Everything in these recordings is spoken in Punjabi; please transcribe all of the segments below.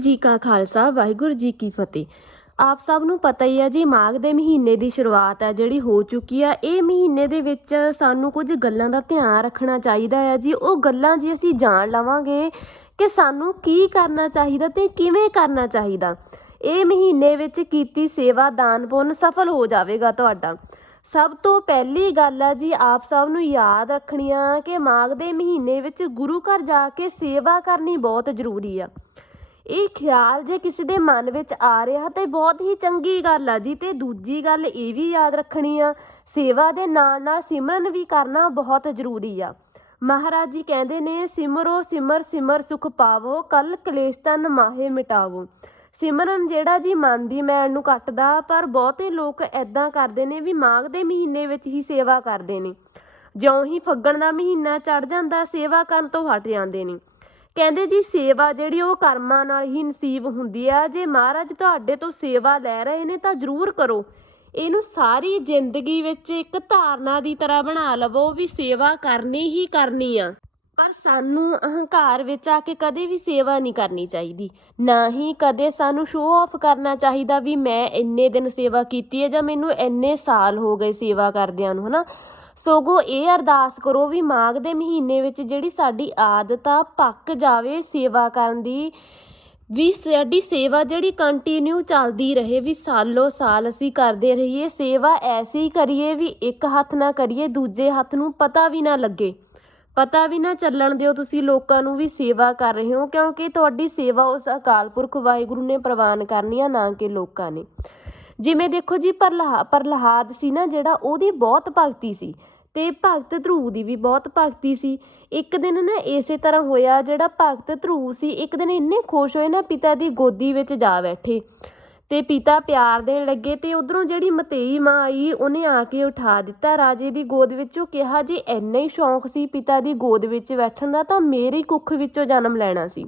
ਜੀ ਕਾ ਖਾਲਸਾ, ਵਾਹਿਗੁਰੂ ਜੀ ਕੀ ਫਤਿਹ। ਆਪ ਸਭ ਨੂੰ ਪਤਾ ਹੀ ਹੈ ਜੀ, ਮਾਘ ਦੇ ਮਹੀਨੇ ਦੀ ਸ਼ੁਰੂਆਤ ਹੈ, ਜਿਹੜੀ ਹੋ ਚੁੱਕੀ ਆ। ਇਹ ਮਹੀਨੇ ਦੇ ਵਿੱਚ ਸਾਨੂੰ ਕੁਝ ਗੱਲਾਂ ਦਾ ਧਿਆਨ ਰੱਖਣਾ ਚਾਹੀਦਾ ਹੈ ਜੀ। ਉਹ ਗੱਲਾਂ ਜੀ ਅਸੀਂ ਜਾਣ ਲਵਾਂਗੇ ਕਿ ਸਾਨੂੰ ਕੀ ਕਰਨਾ ਚਾਹੀਦਾ ਤੇ ਕਿਵੇਂ ਕਰਨਾ ਚਾਹੀਦਾ। ਇਹ ਮਹੀਨੇ ਵਿੱਚ ਕੀਤੀ ਸੇਵਾ ਦਾਨ ਪੁੰਨ ਸਫਲ ਹੋ ਜਾਵੇਗਾ ਤੁਹਾਡਾ। ਸਭ ਤੋਂ ਪਹਿਲੀ ਗੱਲ ਆ ਜੀ, ਆਪ ਸਭ ਨੂੰ ਯਾਦ ਰੱਖਣੀ ਆ ਕਿ ਮਾਘ ਦੇ ਮਹੀਨੇ ਵਿੱਚ ਗੁਰੂ ਘਰ ਜਾ ਕੇ ਸੇਵਾ ਕਰਨੀ ਬਹੁਤ ਜ਼ਰੂਰੀ ਆ। ਇਹ ਖਿਆਲ ਜੇ ਕਿਸੇ ਦੇ ਮਨ ਵਿੱਚ ਆ ਰਿਹਾ ਤੇ ਬਹੁਤ ਹੀ ਚੰਗੀ ਗੱਲ ਆ ਜੀ। ਤੇ ਦੂਜੀ ਗੱਲ ਇਹ ਵੀ ਯਾਦ ਰੱਖਣੀ ਆ, ਸੇਵਾ ਦੇ ਨਾਲ ਨਾਲ ਸਿਮਰਨ ਵੀ ਕਰਨਾ ਬਹੁਤ ਜ਼ਰੂਰੀ ਆ। ਮਹਾਰਾਜ ਜੀ ਕਹਿੰਦੇ ਨੇ, ਸਿਮਰੋ ਸਿਮਰ ਸਿਮਰ ਸੁਖ ਪਾਵੋ, ਕੱਲ ਕਲੇਸ਼ ਤਨ ਮਾਹੇ ਮਿਟਾਵੋ। ਸਿਮਰਨ ਜਿਹੜਾ ਜੀ ਮਨ ਦੀ ਮੈਲ ਨੂੰ ਕੱਟਦਾ, ਪਰ ਬਹੁਤੇ ਲੋਕ ਐਦਾਂ ਕਰਦੇ ਨੇ ਵੀ ਮਾਘ ਦੇ ਮਹੀਨੇ ਵਿੱਚ ਹੀ ਸੇਵਾ ਕਰਦੇ ਨੇ। ਜਿਉਂ ਹੀ ਫੱਗਣ ਦਾ ਮਹੀਨਾ ਚੜ ਜਾਂਦਾ, ਸੇਵਾ ਕਰਨ ਤੋਂ ਹਟ ਜਾਂਦੇ ਨੇ। ਕਹਿੰਦੇ ਜੀ ਸੇਵਾ ਜਿਹੜੀ ਉਹ ਕਰਮਾਂ ਨਾਲ ਹੀ ਨਸੀਬ ਹੁੰਦੀ ਆ। ਜੇ ਮਹਾਰਾਜ ਤੁਹਾਡੇ ਤੋਂ ਸੇਵਾ ਲੈ ਰਹੇ ਨੇ ਤਾਂ ਜ਼ਰੂਰ ਕਰੋ। ਇਹਨੂੰ ਸਾਰੀ ਜ਼ਿੰਦਗੀ ਵਿੱਚ ਇੱਕ ਧਾਰਨਾ ਦੀ ਤਰ੍ਹਾਂ ਬਣਾ ਲਵੋ ਵੀ ਸੇਵਾ ਕਰਨੀ ਹੀ ਕਰਨੀ ਆ। ਪਰ ਸਾਨੂੰ ਅਹੰਕਾਰ ਵਿੱਚ ਆ ਕੇ ਕਦੇ ਵੀ ਸੇਵਾ ਨਹੀਂ ਕਰਨੀ ਚਾਹੀਦੀ। ਨਾ ਹੀ ਕਦੇ ਸਾਨੂੰ ਸ਼ੋਅ ਆਫ ਕਰਨਾ ਚਾਹੀਦਾ ਵੀ ਮੈਂ ਇੰਨੇ ਦਿਨ ਸੇਵਾ ਕੀਤੀ ਹੈ ਜਾਂ ਮੈਨੂੰ ਇੰਨੇ ਸਾਲ ਹੋ ਗਏ ਸੇਵਾ ਕਰਦਿਆਂ ਨੂੰ, ਹਨਾ? ਸਗੋਂ ਇਹ ਅਰਦਾਸ ਕਰੋ ਵੀ ਮਾਘ ਦੇ ਮਹੀਨੇ ਵਿੱਚ ਜਿਹੜੀ ਸਾਡੀ ਆਦਤ ਆ, ਪੱਕ ਜਾਵੇ ਸੇਵਾ ਕਰਨ ਦੀ, ਵੀ ਸਾਡੀ ਸੇਵਾ ਜਿਹੜੀ ਕੰਟੀਨਿਊ ਚੱਲਦੀ ਰਹੇ, ਵੀ ਸਾਲੋ ਸਾਲ ਅਸੀਂ ਕਰਦੇ ਰਹੀਏ, ਸੇਵਾ ਐਸੀ ਕਰੀਏ ਵੀ ਇੱਕ ਹੱਥ ਨਾ ਕਰੀਏ, ਦੂਜੇ ਹੱਥ ਨੂੰ ਪਤਾ ਵੀ ਨਾ ਲੱਗੇ। ਪਤਾ ਵੀ ਨਾ ਚੱਲਣ ਦਿਓ ਤੁਸੀਂ ਲੋਕਾਂ ਨੂੰ ਵੀ ਸੇਵਾ ਕਰ ਰਹੇ ਹੋ, ਕਿਉਂਕਿ ਤੁਹਾਡੀ ਸੇਵਾ ਉਸ ਅਕਾਲ ਪੁਰਖ ਵਾਹਿਗੁਰੂ ਨੇ ਪ੍ਰਵਾਨ ਕਰਨੀ ਆ, ਨਾ ਕਿ ਲੋਕਾਂ ਨੇ। ਜਿਵੇਂ ਦੇਖੋ ਜੀ ਪ੍ਰਲਾ ਪ੍ਰਲਹਾਦ ਸੀ ਨਾ ਜਿਹੜਾ, ਉਹਦੀ ਬਹੁਤ ਭਗਤੀ ਸੀ ਤੇ ਭਗਤ ਧਰੂ ਦੀ ਵੀ ਬਹੁਤ ਭਗਤੀ ਸੀ। ਇੱਕ ਦਿਨ ਨਾ ਇਸੇ ਤਰ੍ਹਾਂ ਹੋਇਆ, ਜਿਹੜਾ ਭਗਤ ਧਰੂ ਸੀ, ਇੱਕ ਦਿਨ ਇੰਨੇ ਖੁਸ਼ ਹੋਏ ਨਾ ਪਿਤਾ ਦੀ ਗੋਦੀ ਵਿੱਚ ਜਾ ਬੈਠੇ ਤੇ ਪਿਤਾ ਪਿਆਰ ਦੇਣ ਲੱਗੇ ਤੇ ਉਧਰੋਂ ਜਿਹੜੀ ਮਤੇਈ ਮਾਂ ਆਈ, ਉਹਨੇ ਆ ਕੇ ਉਠਾ ਦਿੱਤਾ। ਰਾਜੇ ਦੀ ਗੋਦ ਵਿੱਚੋਂ ਕਿਹਾ, ਜੇ ਇੰਨਾ ਹੀ ਸ਼ੌਂਕ ਸੀ ਪਿਤਾ ਦੀ ਗੋਦ ਵਿੱਚ ਬੈਠਣ ਦਾ, ਤਾਂ ਮੇਰੀ ਕੁੱਖ ਵਿੱਚੋਂ ਜਨਮ ਲੈਣਾ ਸੀ।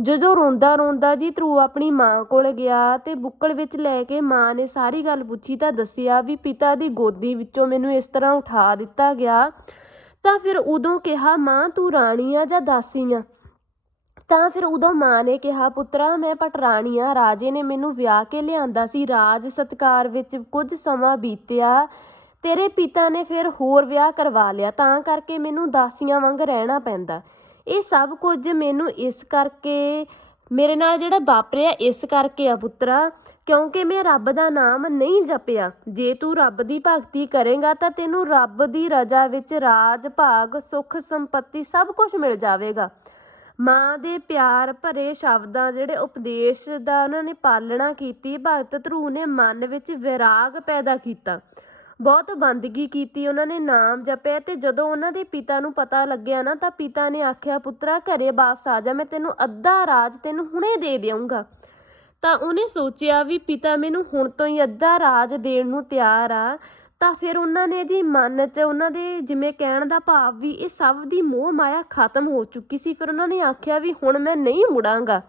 ਜਦੋਂ ਰੋਂਦਾ ਰੋਂਦਾ ਜੀ ਧਰੂ ਆਪਣੀ ਮਾਂ ਕੋਲ ਗਿਆ ਤੇ ਬੁੱਕਲ ਵਿੱਚ ਲੈ ਕੇ ਮਾਂ ਨੇ ਸਾਰੀ ਗੱਲ ਪੁੱਛੀ ਤਾਂ ਦੱਸਿਆ ਵੀ ਪਿਤਾ ਦੀ ਗੋਦੀ ਵਿੱਚੋਂ ਮੈਨੂੰ ਇਸ ਤਰ੍ਹਾਂ ਉਠਾ ਦਿੱਤਾ ਗਿਆ। ਤਾਂ ਫਿਰ ਉਦੋਂ ਕਿਹਾ, ਮਾਂ, ਤੂੰ ਰਾਣੀ ਆ ਜਾਂ ਦਾਸੀ ਆ? ਤਾਂ ਫਿਰ ਉਦੋਂ ਮਾਂ ਨੇ ਕਿਹਾ, ਪੁੱਤਰਾ, ਮੈਂ ਪਟਰਾਣੀ ਆ। ਰਾਜੇ ਨੇ ਮੈਨੂੰ ਵਿਆਹ ਕੇ ਲਿਆਂਦਾ ਸੀ। ਰਾਜ ਸਤਕਾਰ ਵਿੱਚ ਕੁਝ ਸਮਾਂ ਬੀਤਿਆ। ਤੇਰੇ ਪਿਤਾ ਨੇ ਫਿਰ ਹੋਰ ਵਿਆਹ ਕਰਵਾ ਲਿਆ। ਤਾਂ ਕਰਕੇ ਮੈਨੂੰ ਦਾਸੀਆਂ ਵਾਂਗ ਰਹਿਣਾ ਪੈਂਦਾ। ਇਹ ਸਭ ਕੁਝ ਮੈਨੂੰ ਇਸ ਕਰਕੇ, ਮੇਰੇ ਨਾਲ ਜਿਹੜਾ ਵਾਪਰਿਆ ਇਸ ਕਰਕੇ ਆ ਪੁੱਤਰਾ, ਕਿਉਂਕਿ ਮੈਂ ਰੱਬ ਦਾ ਨਾਮ ਨਹੀਂ ਜਪਿਆ। ਜੇ ਤੂੰ ਰੱਬ ਦੀ ਭਗਤੀ ਕਰੇਗਾ ਤਾਂ ਤੈਨੂੰ ਰੱਬ ਦੀ ਰਜ਼ਾ ਵਿੱਚ ਰਾਜ, ਭਾਗ, ਸੁੱਖ, ਸੰਪਤੀ ਸਭ ਕੁਝ ਮਿਲ ਜਾਵੇਗਾ। ਮਾਂ ਦੇ ਪਿਆਰ ਭਰੇ ਸ਼ਬਦਾਂ, ਜਿਹੜੇ ਉਪਦੇਸ਼ ਦਾ ਉਹਨਾਂ ਨੇ ਪਾਲਣਾ ਕੀਤੀ, ਭਗਤ ਧਰੂ ਨੇ ਮਨ ਵਿੱਚ ਵਿਰਾਗ ਪੈਦਾ ਕੀਤਾ। ਬਹੁਤ ਬੰਦਗੀ ਕੀਤੀ, ਉਹਨਾਂ ਨੇ ਨਾਮ ਜਪਿਆ ਤੇ ਜਦੋਂ ਉਹਨਾਂ ਦੇ ਪਿਤਾ ਨੂੰ ਪਤਾ ਲੱਗਿਆ ਨਾ, ਤਾਂ ਪਿਤਾ ਨੇ ਆਖਿਆ, ਪੁੱਤਰਾ, ਘਰੇ ਵਾਪਸ ਆ ਜਾ, ਮੈਂ ਤੈਨੂੰ ਅੱਧਾ ਰਾਜ ਤੈਨੂੰ ਹੁਣੇ ਦੇ ਦੇਵਾਂਗਾ ਤਾਂ ਉਹਨੇ ਸੋਚਿਆ ਵੀ ਪਿਤਾ ਮੈਨੂੰ ਹੁਣ ਤੋਂ ਹੀ ਅੱਧਾ ਰਾਜ ਦੇਣ ਨੂੰ ਤਿਆਰ ਆ, ਤਾਂ ਫਿਰ ਉਹਨਾਂ ਨੇ ਜੀ ਮਨ 'ਚ ਉਹਨਾਂ ਦੇ ਜਿਵੇਂ ਕਹਿਣ ਦਾ ਭਾਵ ਵੀ ਇਹ ਸਭ ਦੀ ਮੋਹ ਮਾਇਆ ਖਤਮ ਹੋ ਚੁੱਕੀ ਸੀ। ਫਿਰ ਉਹਨਾਂ ਨੇ ਆਖਿਆ ਵੀ ਹੁਣ ਮੈਂ ਨਹੀਂ ਮੁੜਾਂਗਾ।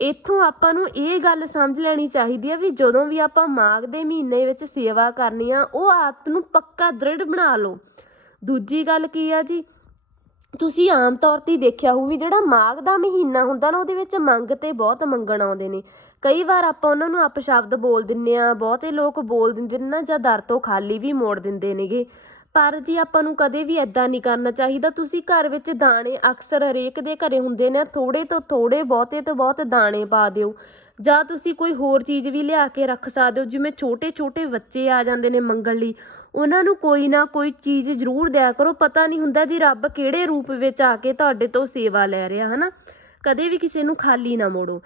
ਇੱਥੋਂ ਆਪਾਂ ਨੂੰ ਇਹ ਗੱਲ ਸਮਝ ਲੈਣੀ ਚਾਹੀਦੀ ਹੈ ਵੀ ਜਦੋਂ ਵੀ ਆਪਾਂ ਮਾਘ ਦੇ ਮਹੀਨੇ ਵਿੱਚ ਸੇਵਾ ਕਰਨੀ ਆ, ਉਹ ਆਦਤ ਨੂੰ ਪੱਕਾ ਦ੍ਰਿੜ ਬਣਾ ਲਓ। ਦੂਜੀ ਗੱਲ ਕੀ ਆ ਜੀ? ਤੁਸੀਂ ਆਮ ਤੌਰ ਤੇ ਦੇਖਿਆ ਹੋਊ ਵੀ ਜਿਹੜਾ ਮਾਘ ਦਾ ਮਹੀਨਾ ਹੁੰਦਾ ਨਾ, ਉਹਦੇ ਵਿੱਚ ਮੰਗ ਤੇ ਬਹੁਤ ਮੰਗਣ ਆਉਂਦੇ ਨੇ। ਕਈ ਵਾਰ ਆਪਾਂ ਉਹਨਾਂ ਨੂੰ ਅਪਸ਼ਬਦ ਬੋਲ ਦਿੰਨੇ ਆ, ਬਹੁਤੇ ਲੋਕ ਬੋਲ ਦਿੰਦੇ ਨੇ ਨਾ ਜਾਂ ਦਰ ਤੋਂ ਖਾਲੀ ਵੀ ਮੋੜ ਦਿੰਦੇ ਨੇਗੇ। ਪਰ ਜੀ ਆਪਾਂ ਨੂੰ ਕਦੇ ਵੀ ਐਦਾਂ ਨਹੀਂ ਕਰਨਾ ਚਾਹੀਦਾ। ਤੁਸੀਂ ਘਰ ਵਿੱਚ ਦਾਣੇ ਅਕਸਰ ਹਰੇਕ ਦੇ ਘਰੇ ਹੁੰਦੇ ਨੇ ਥੋੜੇ ਤੋਂ ਥੋੜੇ ਬਹੁਤੇ ਤੋਂ ਬਹੁਤ ਦਾਣੇ ਪਾ ਦਿਓ। ਜਾਂ ਤੁਸੀਂ ਕੋਈ ਹੋਰ ਚੀਜ਼ ਵੀ ਲਿਆ ਕੇ ਰੱਖ ਸਕਦੇ ਹੋ, ਜਿਵੇਂ ਛੋਟੇ ਛੋਟੇ ਬੱਚੇ ਆ ਜਾਂਦੇ ਨੇ ਮੰਗਣ ਲਈ, ਉਹਨਾਂ ਨੂੰ ਕੋਈ ਨਾ ਕੋਈ ਚੀਜ਼ ਜ਼ਰੂਰ ਦਿਆ ਕਰੋ। ਪਤਾ ਨਹੀਂ ਹੁੰਦਾ ਜੀ ਰੱਬ ਕਿਹੜੇ ਰੂਪ ਵਿੱਚ ਆ ਕੇ ਤੁਹਾਡੇ ਤੋਂ ਸੇਵਾ ਲੈ ਰਿਹਾ, ਹਨਾ? ਕਦੇ ਵੀ ਕਿਸੇ ਨੂੰ ਖਾਲੀ ਨਾ ਮੋੜੋ।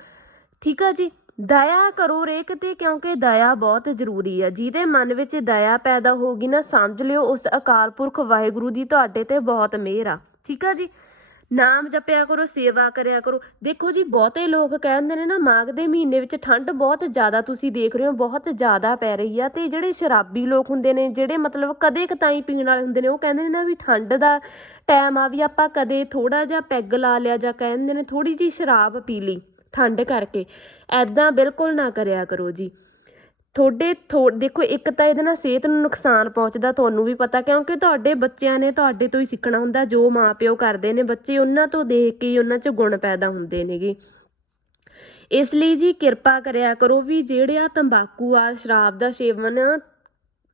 ਠੀਕ ਆ ਜੀ? ਦਇਆ ਕਰੋ ਰੇਕ ਤੇ, ਕਿਉਂਕਿ ਦਇਆ ਬਹੁਤ ਜ਼ਰੂਰੀ ਆ ਜਿਹਦੇ ਮਨ ਵਿੱਚ ਦਇਆ ਪੈਦਾ ਹੋਗੀ ਨਾ, ਸਮਝ ਲਿਓ, ਉਸ ਅਕਾਲ ਪੁਰਖ ਵਾਹਿਗੁਰੂ ਦੀ ਤੁਹਾਡੇ ਤੇ ਬਹੁਤ ਮਿਹਰ ਆ। ਠੀਕ ਆ ਜੀ? ਨਾਮ ਜਪਿਆ ਕਰੋ, ਸੇਵਾ ਕਰਿਆ ਕਰੋ। ਦੇਖੋ ਜੀ, ਬਹੁਤੇ ਲੋਕ ਕਹਿੰਦੇ ਨੇ ਨਾ, ਮਾਘ ਦੇ ਮਹੀਨੇ ਵਿੱਚ ਠੰਡ ਬਹੁਤ ਜ਼ਿਆਦਾ ਤੁਸੀਂ ਦੇਖ ਰਹੇ ਹੋ, ਬਹੁਤ ਜ਼ਿਆਦਾ ਪੈ ਰਹੀ ਆ। ਤੇ ਜਿਹੜੇ ਸ਼ਰਾਬੀ ਲੋਕ ਹੁੰਦੇ ਨੇ, ਜਿਹੜੇ ਮਤਲਬ ਕਦੇ ਕਤਾਈ ਪੀਣ ਵਾਲੇ ਹੁੰਦੇ ਨੇ, ਉਹ ਕਹਿੰਦੇ ਨੇ ਨਾ ਵੀ ਠੰਡ ਦਾ ਟਾਈਮ ਆ ਵੀ ਆਪਾਂ ਕਦੇ ਥੋੜਾ ਜਿਹਾ ਪੈਗ ਲਾ ਲਿਆ ਜਾਂ ਕਹਿੰਦੇ ਨੇ ਥੋੜੀ ਜੀ ਸ਼ਰਾਬ ਪੀ ਲਈ। ਠੰਡ ਕਰਕੇ। ਐਦਾਂ ਬਿਲਕੁਲ ਨਾ ਕਰਿਆ ਕਰੋ ਜੀ। ਤੁਹਾਡੇ ਥੋ, ਦੇਖੋ, ਇੱਕ ਤਾਂ ਇਹਦੇ ਨਾਲ ਸਿਹਤ ਨੂੰ ਨੁਕਸਾਨ ਪਹੁੰਚਦਾ, ਤੁਹਾਨੂੰ ਵੀ ਪਤਾ, ਕਿਉਂਕਿ ਤੁਹਾਡੇ ਬੱਚਿਆਂ ਨੇ ਤੁਹਾਡੇ ਤੋਂ ਹੀ ਸਿੱਖਣਾ ਹੁੰਦਾ, ਜੋ ਮਾਪਿਓ ਕਰਦੇ ਨੇ, ਬੱਚੇ ਉਹਨਾਂ ਤੋਂ ਦੇਖ ਕੇ ਹੀ ਉਹਨਾਂ 'ਚ ਗੁਣ ਪੈਦਾ ਹੁੰਦੇ ਨੇਗੇ। ਇਸ ਲਈ ਜੀ ਕਿਰਪਾ ਕਰਿਆ ਕਰੋ ਵੀ ਜਿਹੜੇ ਆ ਤੰਬਾਕੂ ਆ ਸ਼ਰਾਬ ਦਾ ਸੇਵਨ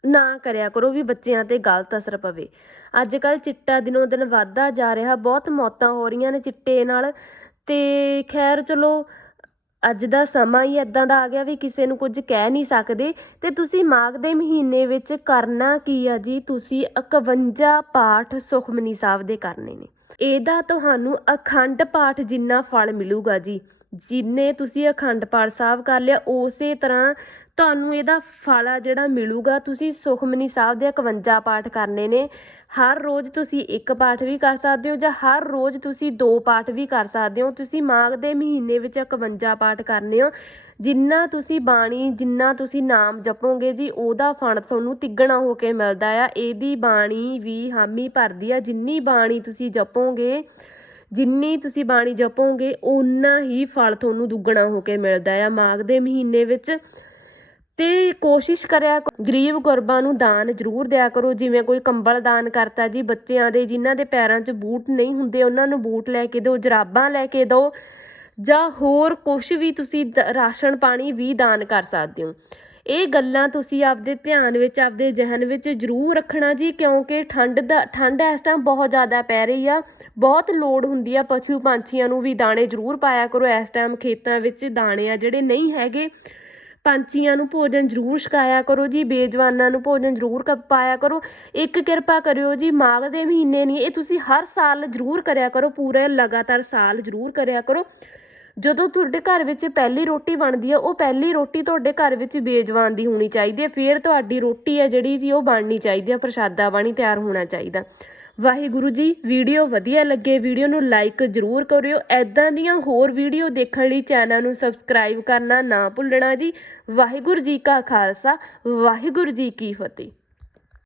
ਨਾ ਕਰਿਆ ਕਰੋ, ਵੀ ਬੱਚਿਆਂ ਤੇ ਗਲਤ ਅਸਰ ਪਵੇ। ਅੱਜ ਕੱਲ ਚਿੱਟਾ ਦਿਨੋਂ ਦਿਨ ਵੱਧਦਾ ਜਾ ਰਿਹਾ, ਬਹੁਤ ਮੌਤਾਂ ਹੋ ਰਹੀਆਂ ਨੇ ਚਿੱਟੇ ਨਾਲ। ਤੇ ਖੈਰ ਚਲੋ, ਅੱਜ ਦਾ ਸਮਾਂ ਹੀ ਇੱਦਾਂ ਦਾ ਆ ਗਿਆ ਵੀ ਕਿਸੇ ਨੂੰ ਕੁਝ ਕਹਿ ਨਹੀਂ ਸਕਦੇ। ਅਤੇ ਤੁਸੀਂ ਮਾਘ ਦੇ ਮਹੀਨੇ ਵਿੱਚ ਕਰਨਾ ਕੀ ਆ ਜੀ? ਤੁਸੀਂ 51 ਪਾਠ ਸੁਖਮਨੀ ਸਾਹਿਬ ਦੇ ਕਰਨੇ ਨੇ। ਇਹਦਾ ਤੁਹਾਨੂੰ ਅਖੰਡ ਪਾਠ ਜਿੰਨਾ ਫਲ ਮਿਲੂਗਾ ਜੀ। ਜਿੰਨੇ ਤੁਸੀਂ ਅਖੰਡ ਪਾਠ ਸਾਹਿਬ ਕਰ ਲਿਆ, ਉਸੇ ਤਰ੍ਹਾਂ ਤੁਹਾਨੂੰ ਇਹਦਾ ਫਲ ਆ ਜਿਹੜਾ ਮਿਲੂਗਾ, ਤੁਸੀਂ ਸੁਖਮਨੀ ਸਾਹਿਬ ਦੇ 51 ਪਾਠ ਕਰਨੇ ਨੇ। ਹਰ ਰੋਜ਼ ਤੁਸੀਂ ਇੱਕ ਪਾਠ ਵੀ ਕਰ ਸਕਦੇ ਹੋ ਜਾਂ ਹਰ ਰੋਜ਼ ਤੁਸੀਂ ਦੋ ਪਾਠ ਵੀ ਕਰ ਸਕਦੇ ਹੋ। ਤੁਸੀਂ ਮਾਘ ਦੇ ਮਹੀਨੇ ਵਿੱਚ 51 ਪਾਠ ਕਰਨੇ ਹੋ। ਜਿੰਨਾ ਤੁਸੀਂ ਬਾਣੀ, ਜਿੰਨਾ ਤੁਸੀਂ ਨਾਮ ਜਪੋਗੇ ਜੀ, ਉਹਦਾ ਫਲ ਤੁਹਾਨੂੰ ਤਿੱਗਣਾ ਹੋ ਕੇ ਮਿਲਦਾ ਆ। ਇਹਦੀ ਬਾਣੀ ਵੀ ਹਾਮੀ ਭਰਦੀ ਆ। ਜਿੰਨੀ ਬਾਣੀ ਤੁਸੀਂ ਜਪੋਗੇ, ਜਿੰਨੀ ਤੁਸੀਂ ਬਾਣੀ ਜਪੋਗੇ ਉਨਾ ਹੀ ਫਲ ਤੁਹਾਨੂੰ ਦੁੱਗਣਾ ਹੋ ਕੇ ਮਿਲਦਾ ਆ। ਮਾਘ ਦੇ ਮਹੀਨੇ ਵਿੱਚ ਤੇ ਕੋਸ਼ਿਸ਼ ਕਰਿਆ ਗਰੀਬ ਗੁਰਬਾਂ ਨੂੰ ਦਾਨ ਜ਼ਰੂਰ ਦਿਆ ਕਰੋ। ਜਿਵੇਂ ਕੋਈ ਕੰਬਲ ਦਾਨ ਕਰਤਾ ਜੀ, ਬੱਚਿਆਂ ਦੇ, ਜਿਨ੍ਹਾਂ ਦੇ ਪੈਰਾਂ 'ਚ ਬੂਟ ਨਹੀਂ ਹੁੰਦੇ, ਉਹਨਾਂ ਨੂੰ ਬੂਟ ਲੈ ਕੇ ਦਿਓ, ਜਰਾਬਾਂ ਲੈ ਕੇ ਦਿਓ, ਜਾਂ ਹੋਰ ਕੁਝ ਵੀ ਤੁਸੀਂ ਰਾਸ਼ਨ ਪਾਣੀ ਵੀ ਦਾਨ ਕਰ ਸਕਦੇ ਹੋ। ਇਹ ਗੱਲਾਂ ਤੁਸੀਂ ਆਪਦੇ ਧਿਆਨ ਵਿੱਚ, ਆਪਦੇ ਜ਼ਿਹਨ ਵਿੱਚ ਜ਼ਰੂਰ ਰੱਖਣਾ ਜੀ, ਕਿਉਂਕਿ ਠੰਡ ਦਾ ਠੰਡ ਇਸ ਟਾਈਮ ਬਹੁਤ ਜ਼ਿਆਦਾ ਪੈ ਰਹੀ ਆ। ਬਹੁਤ ਲੋੜ ਹੁੰਦੀ ਆ ਪਸ਼ੂ ਪੰਛੀਆਂ ਨੂੰ ਵੀ ਦਾਣੇ ਜ਼ਰੂਰ ਪਾਇਆ ਕਰੋ। ਇਸ ਟਾਈਮ ਖੇਤਾਂ ਵਿੱਚ ਦਾਣੇ ਆ ਜਿਹੜੇ ਨਹੀਂ ਹੈਗੇ ਪੰਛੀਆਂ ਨੂੰ ਭੋਜਨ ਜ਼ਰੂਰ ਛਕਾਇਆ ਕਰੋ ਜੀ, ਬੇਜਵਾਨਾਂ ਨੂੰ ਭੋਜਨ ਜ਼ਰੂਰ ਕ- ਪਾਇਆ ਕਰੋ। ਇੱਕ ਕਿਰਪਾ ਕਰਿਓ ਜੀ, ਮਾਘ ਦੇ ਮਹੀਨੇ ਨਹੀਂ ਇਹ ਤੁਸੀਂ ਹਰ ਸਾਲ ਜ਼ਰੂਰ ਕਰਿਆ ਕਰੋ, ਪੂਰੇ ਲਗਾਤਾਰ ਸਾਲ ਜ਼ਰੂਰ ਕਰਿਆ ਕਰੋ। ਜਦੋਂ ਤੁਹਾਡੇ ਘਰ ਵਿੱਚ ਪਹਿਲੀ ਰੋਟੀ ਬਣਦੀ ਹੈ ਉਹ ਪਹਿਲੀ ਰੋਟੀ ਤੁਹਾਡੇ ਘਰ ਵਿੱਚ ਬੇਜਵਾਨ ਦੀ ਹੋਣੀ ਚਾਹੀਦੀ ਹੈ ਫਿਰ ਤੁਹਾਡੀ ਰੋਟੀ ਹੈ ਜਿਹੜੀ ਜੀ, ਉਹ ਬਣਨੀ ਚਾਹੀਦੀ ਹੈ ਪ੍ਰਸ਼ਾਦਾ ਬਾਣੀ ਤਿਆਰ ਹੋਣਾ ਚਾਹੀਦਾ। ਵਾਹਿਗੁਰੂ ਜੀ, ਵੀਡੀਓ ਵਧੀਆ ਲੱਗੇ, ਵੀਡੀਓ ਨੂੰ ਲਾਈਕ ਜ਼ਰੂਰ ਕਰਿਓ। ਐਦਾਂ ਦੀਆਂ ਹੋਰ ਵੀਡੀਓ ਦੇਖਣ ਲਈ ਚੈਨਲ ਨੂੰ ਸਬਸਕ੍ਰਾਈਬ ਕਰਨਾ ਨਾ ਭੁੱਲਣਾ ਜੀ। ਵਾਹਿਗੁਰੂ ਜੀ ਕਾ ਖਾਲਸਾ, ਵਾਹਿਗੁਰੂ ਜੀ ਕੀ ਫਤਿਹ।